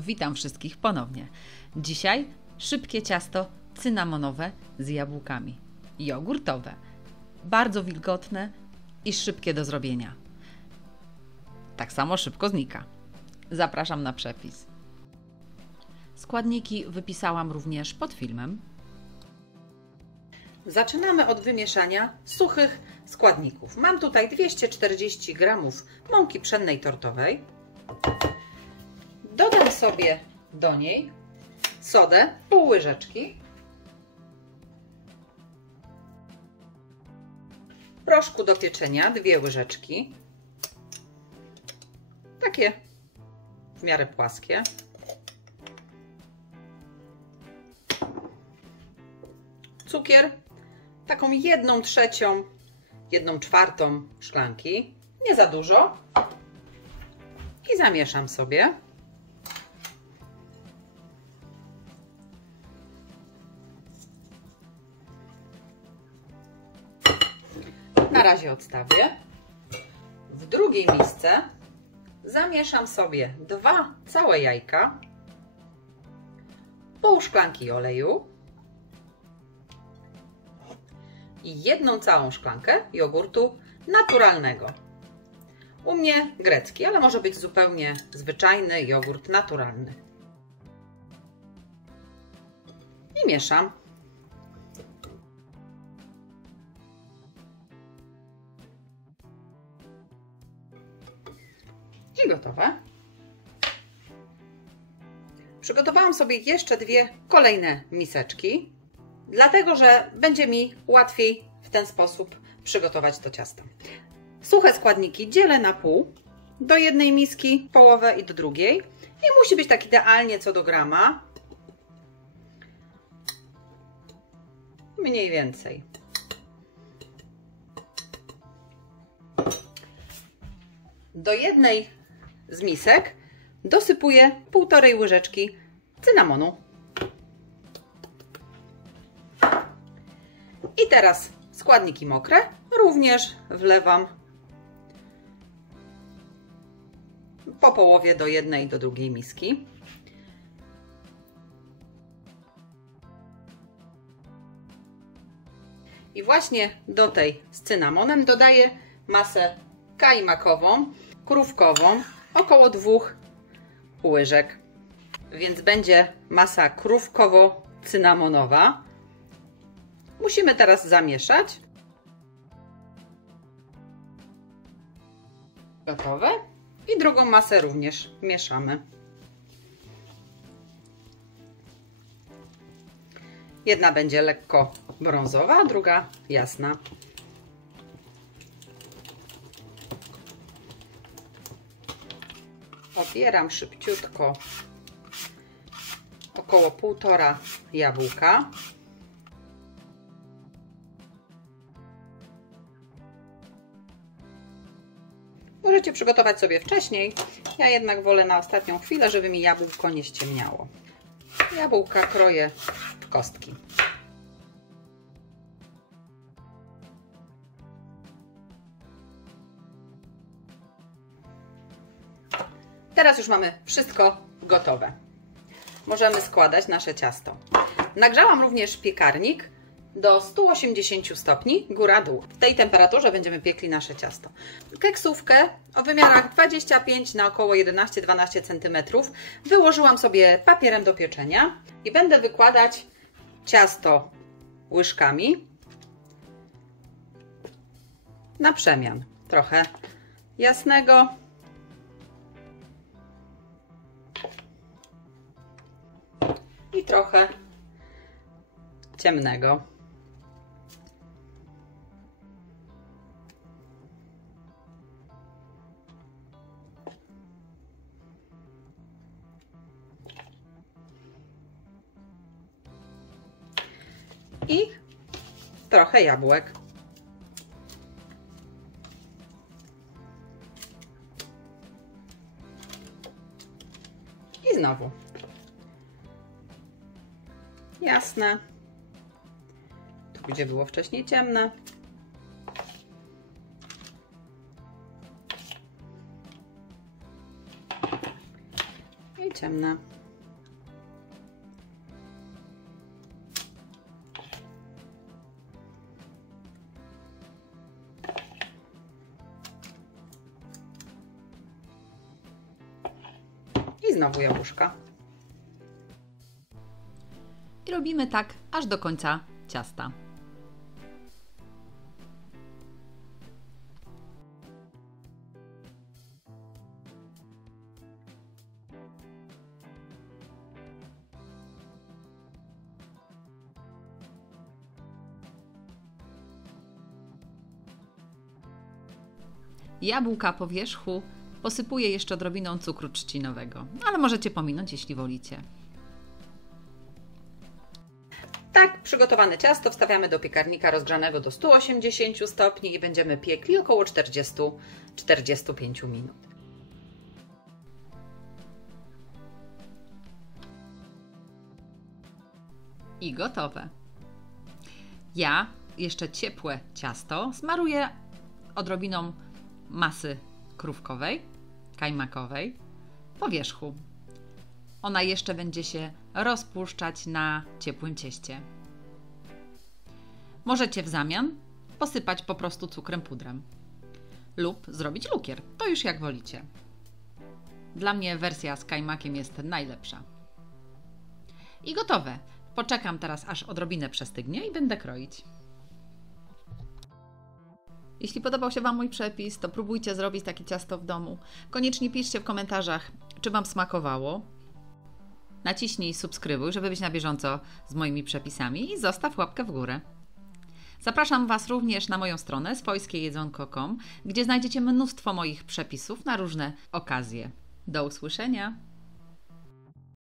Witam wszystkich ponownie. Dzisiaj szybkie ciasto cynamonowe z jabłkami. Jogurtowe. Bardzo wilgotne i szybkie do zrobienia. Tak samo szybko znika. Zapraszam na przepis. Składniki wypisałam również pod filmem. Zaczynamy od wymieszania suchych składników. Mam tutaj 240 g mąki pszennej tortowej. Dodam sobie do niej sodę, pół łyżeczki, proszku do pieczenia, 2 łyżeczki, takie w miarę płaskie, cukier, taką 1/3, 1/4 szklanki, nie za dużo, i zamieszam sobie. Na razie odstawię. W drugiej misce zamieszam sobie 2 całe jajka, pół szklanki oleju i 1 całą szklankę jogurtu naturalnego. U mnie grecki, ale może być zupełnie zwyczajny jogurt naturalny. I mieszam. I gotowe. Przygotowałam sobie jeszcze 2 kolejne miseczki, dlatego że będzie mi łatwiej w ten sposób przygotować to ciasto. Suche składniki dzielę na pół, do jednej miski połowę i do drugiej. I musi być tak idealnie co do grama. Mniej więcej. Do jednej z misek dosypuję 1,5 łyżeczki cynamonu. I teraz składniki mokre również wlewam po połowie do jednej i do drugiej miski. I właśnie do tej z cynamonem dodaję masę kajmakową, krówkową, około 2 łyżek. Więc będzie masa krówkowo-cynamonowa. Musimy teraz zamieszać. Gotowe. I drugą masę również mieszamy. Jedna będzie lekko brązowa, a druga jasna. Obieram szybciutko około 1,5 jabłka. Możecie przygotować sobie wcześniej. Ja jednak wolę na ostatnią chwilę, żeby mi jabłko nie ściemniało. Jabłka kroję w kostki. Teraz już mamy wszystko gotowe. Możemy składać nasze ciasto. Nagrzałam również piekarnik do 180 stopni, góra-dół. W tej temperaturze będziemy piekli nasze ciasto. Keksówkę o wymiarach 25 na około 11-12 cm wyłożyłam sobie papierem do pieczenia i będę wykładać ciasto łyżkami na przemian. Trochę jasnego i trochę ciemnego. I trochę jabłek. I znowu jasne, tu gdzie było wcześniej ciemne. i ciemne. I znowu jabłuszka. I robimy tak aż do końca ciasta. Jabłka po wierzchu posypuję jeszcze odrobiną cukru trzcinowego, ale możecie pominąć, jeśli wolicie. Tak przygotowane ciasto wstawiamy do piekarnika rozgrzanego do 180 stopni i będziemy piekli około 40-45 minut. I gotowe. Ja jeszcze ciepłe ciasto smaruję odrobiną masy krówkowej, kajmakowej po wierzchu. Ona jeszcze będzie się rozpuszczać na ciepłym cieście. Możecie w zamian posypać po prostu cukrem pudrem lub zrobić lukier. To już jak wolicie. Dla mnie wersja z kajmakiem jest najlepsza. I gotowe. Poczekam teraz, aż odrobinę przestygnie i będę kroić. Jeśli podobał się Wam mój przepis, to próbujcie zrobić takie ciasto w domu. Koniecznie piszcie w komentarzach, czy Wam smakowało. Naciśnij subskrybuj, żeby być na bieżąco z moimi przepisami i zostaw łapkę w górę. Zapraszam Was również na moją stronę swojskiejedzonko.com, gdzie znajdziecie mnóstwo moich przepisów na różne okazje. Do usłyszenia!